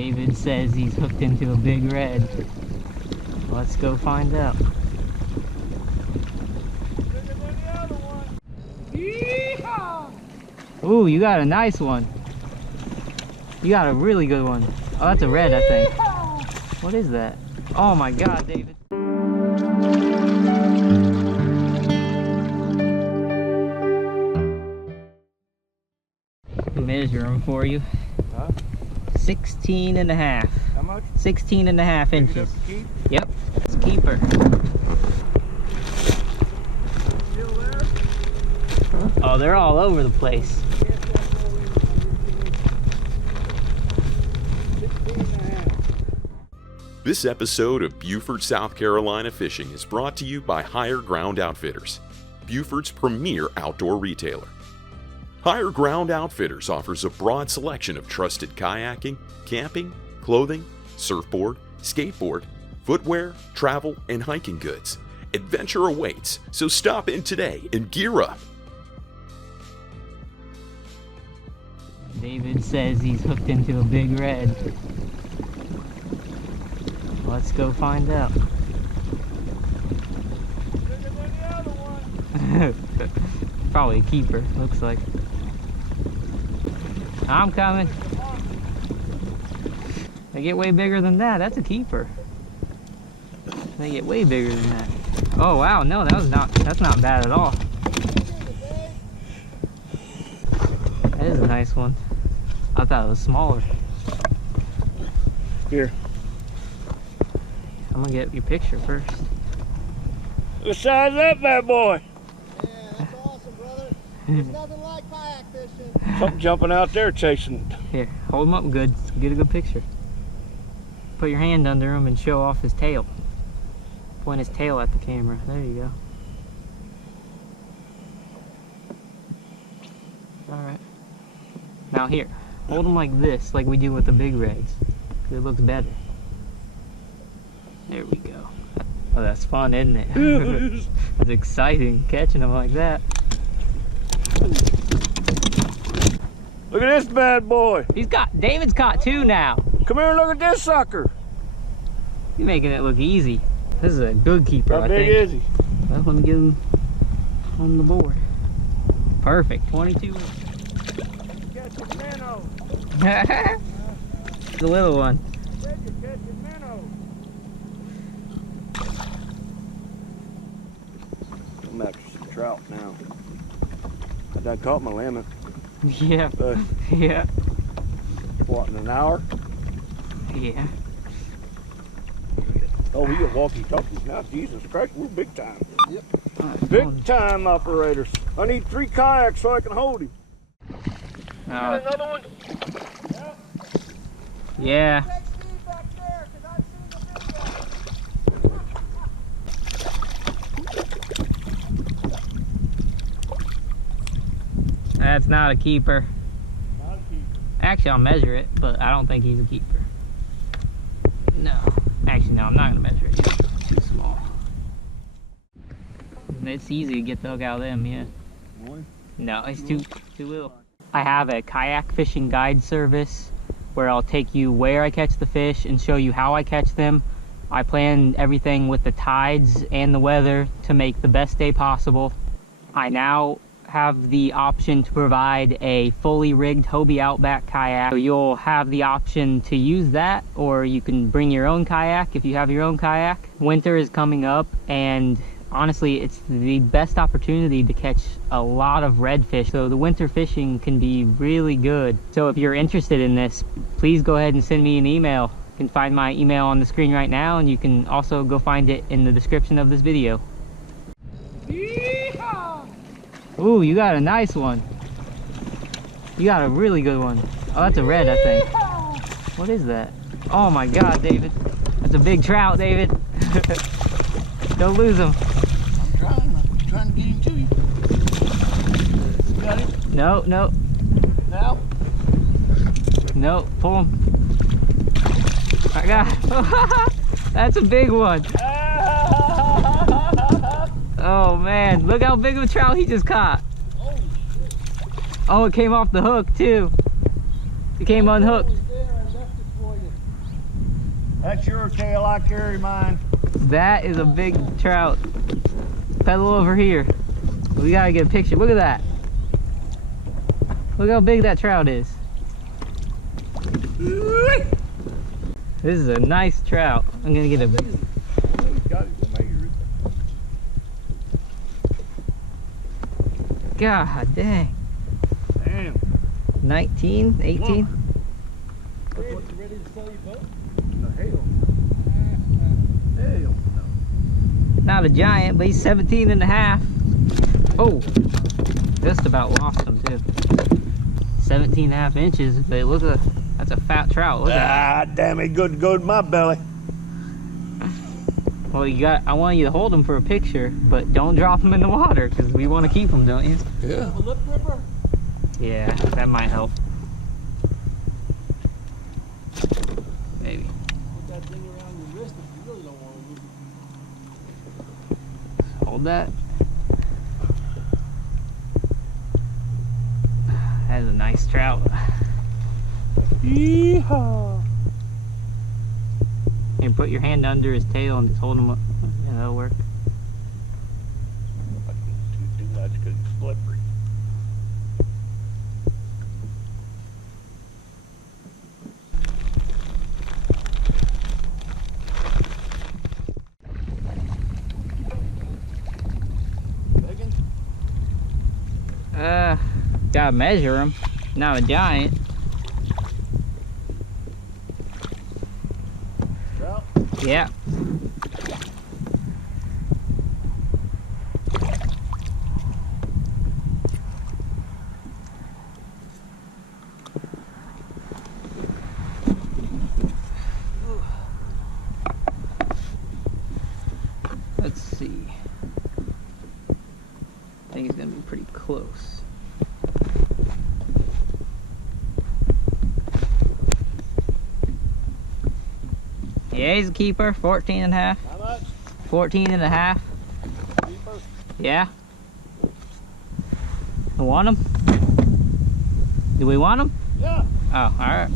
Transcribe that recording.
David says he's hooked into a big red. Let's go find out. Ooh, you got a nice one. You got a really good one. Oh, that's a red, I think. What is that? Oh my God, David. Measure them for you. Huh? 16 and a half. How much? 16 and a half inches. Keep? Yep, it's a keeper. Still there? Oh, they're all over the place. 16.5. This episode of Beaufort, South Carolina Fishing is brought to you by Higher Ground Outfitters, Beaufort's premier outdoor retailer. Higher Ground Outfitters offers a broad selection of trusted kayaking, camping, clothing, surfboard, skateboard, footwear, travel, and hiking goods. Adventure awaits, so stop in today and gear up. David says he's hooked into a big red. Let's go find out. Probably a keeper, looks like. I'm coming. They get way bigger than that. That's a keeper. They get way bigger than that. Oh wow, no, that's not bad at all. That is a nice one. I thought it was smaller. Here. I'm gonna get your picture first. What size is that bad boy? Yeah, that's awesome, brother. There's nothing like kayak fishing. Something jumping out there chasing. Here, hold him up good. Get a good picture. Put your hand under him and show off his tail. Point his tail at the camera. There you go. Alright. Now here, hold him like this, like we do with the big reds. It looks better. There we go. Oh, that's fun, isn't it? It's exciting catching them like that. Look at this bad boy. David's caught two now. Come here and look at this sucker. He's making it look easy. This is a good keeper, How I big think. is he? Well, let me get him on the board. Perfect, 22 inches. Catching minnow. The little one. Said you're catching minnow. I'm after some trout now. I done caught my limit. Yeah. Uh, Yeah. What, in an hour? Yeah. Oh, we got walkie-talkies now. Jesus Christ, we're big time. Yep. Big time operators. I need 3 kayaks so I can hold him. Got another one? Yeah. Take Steve back there, because I've seen the big guy. That's not a keeper. Not a keeper. Actually, I'll measure it, but I don't think he's a keeper. No. Actually, no, I'm not going to measure it. It's too small. It's easy to get the hook out of them, yeah. Boy. No, it's too little. I have a kayak fishing guide service where I'll take you where I catch the fish and show you how I catch them. I plan everything with the tides and the weather to make the best day possible. I now have the option to provide a fully rigged Hobie Outback kayak. So you'll have the option to use that, or you can bring your own kayak if you have your own kayak. Winter is coming up, and honestly, it's the best opportunity to catch a lot of redfish. So the winter fishing can be really good. So if you're interested in this, please go ahead and send me an email. You can find my email on the screen right now, and you can also go find it in the description of this video. Ooh, you got a nice one. You got a really good one. Oh, that's a red, I think. What is that? Oh my God, David. That's a big trout, David. Don't lose him. I'm trying to get him to you. Got him? No. Now? No, pull him. I got That's a big one. Oh man, look how big of a trout he just caught. Oh, it came off the hook too. It came unhooked. That's your tail, I carry mine. That is a big trout. Pedal over here. We gotta get a picture. Look at that. Look how big that trout is. This is a nice trout. I'm gonna get a... God dang. Damn. 19, 18? Ready to sell your boat? No, hell. Hell no. Not a giant, but he's 17 and a half. Oh, just about lost him too. 17 and a half inches. But look at, that's a fat trout. Look at that. Ah, damn it, good to go to my belly. Well, I want you to hold him for a picture, but don't drop him in the water because we want to keep him, don't you? Yeah. A lip gripper? Yeah, that might help. Maybe. Put that thing around your wrist if you really don't want to lose it. Hold that. That is a nice trout. Yeehaw. And put your hand under his tail and just hold him up. Yeah, that'll work. I can't do too much because it's slippery. Gotta measure him. Not a giant. Trout? Yeah. Let's see. I think he's gonna be pretty close. Yeah, he's a keeper. 14 and a half. How much? 14 and a half. Keeper? Yeah. You want him? Do we want him? Yeah. Oh, all right.